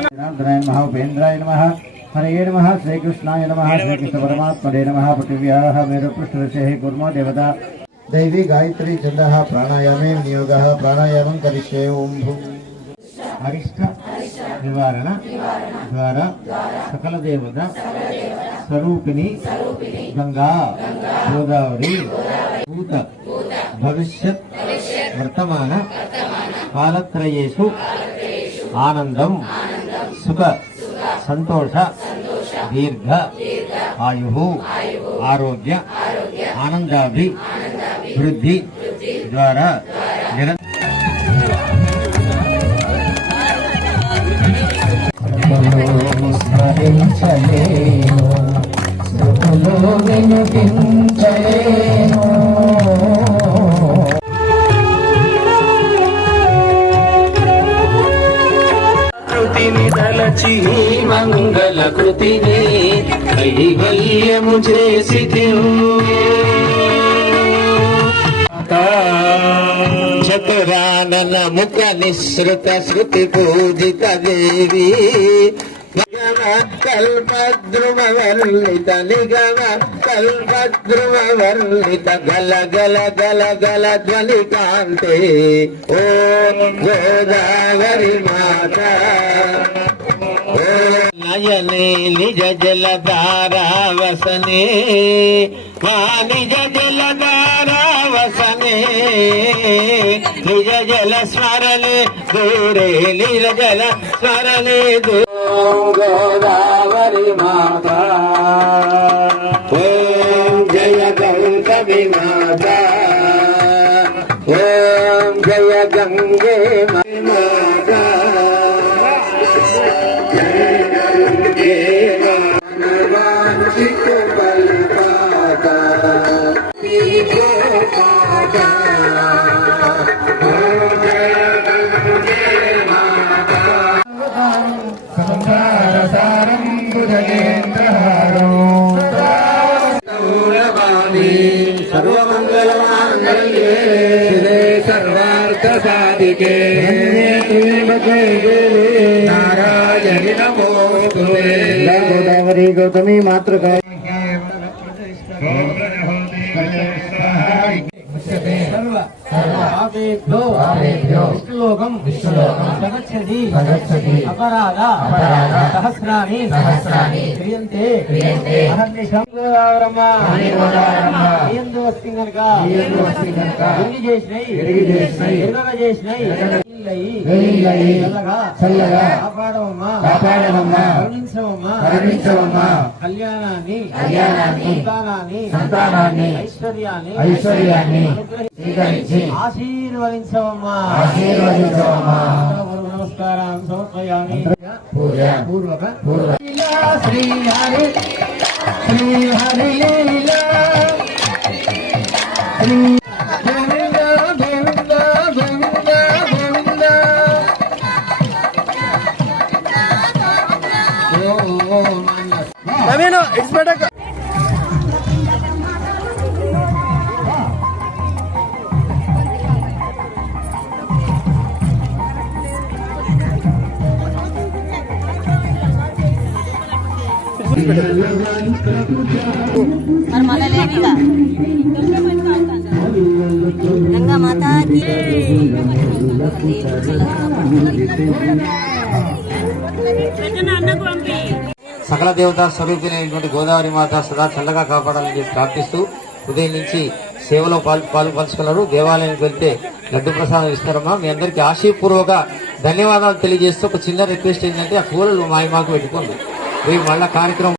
महोपेन्द्राय नमः हरे नमः श्रीकृष्णाय नमः श्रीकृष्ण परमात्मने नमः पृथिव्याः मेरुपृष्ठऋषेः कुर्मो देवता दैवी गायत्री छन्दः प्राणायामे नियोगः प्राणायामं करिष्ये ओम अरिष्ट निवारण द्वारा सकल देवता स्वरूपिणी गंगा गोदावरी भूत भविष्यत् वर्तमान कालत्रयेषु आनंदम सुख संतोष दीर्घ आयु आरोग्य आनंदाभि वृद्धि द्वारा తలచి మంగళ కృతిని కైవల్యము చేసితివు చతురానన ముఖ నిశ్రుత శృతి పూజిత దేవి కల్పద్రుమవర్ణిత నిగమ కల్పద్రుమవర్ణిత గల గల గల గల ధ్వని కాంతే ఓ గోదావరి మాత నయనే నిజ జలధారావసనే మా నిజ జలధారావసనే నిజ జల స్మరణే దూరే నిజ జల స్మరణే గోదావరి మాత ఓం జయ గౌతమి మాత ఓం జయ గంగే మాత सर्वमंगलमांगल्ये शिवे सर्वार्थसाधिके नारायणि नमोस्तुते गोदावरी गौतमी मातृका विष्णुलोकं सगच्छति अपराध सहस्राणि क्रियन्ते अहर्निशं गोदावरम्मा ఏందో వస్తుంది కనుక ఎరిగి చేసినాయి ఎరుగగా చేసినాయి చల్లగా కాపాడమమ్మా కరుణించవమ్మా కళ్యాణాన్ని సంతానాన్ని ఐశ్వర్యాన్ని ఆశీర్వదించవమ్మా నమస్కారం సమర్పయామి పూర్వక శ్రీహరి శ్రీహరి లీలా నవీను ఇట్స్ బెటర్ गंगा माता की సకల దేవతా స్వరూపిణైనటువంటి గోదావరి మాత సదా చల్లగా కాపాడాలని ప్రార్థిస్తూ ఉదయం నుంచి సేవలో పాలు పంచుకున్నారు. దేవాలయానికి వెళ్తే లడ్డు ప్రసాదం ఇస్తారమ్మా. మీ అందరికీ ఆశీపూర్వక ధన్యవాదాలు తెలియజేస్తూ ఒక చిన్న రిక్వెస్ట్ ఏంటంటే ఆ పూలను మాకు పెట్టుకోండి. మళ్ళా కార్యక్రమం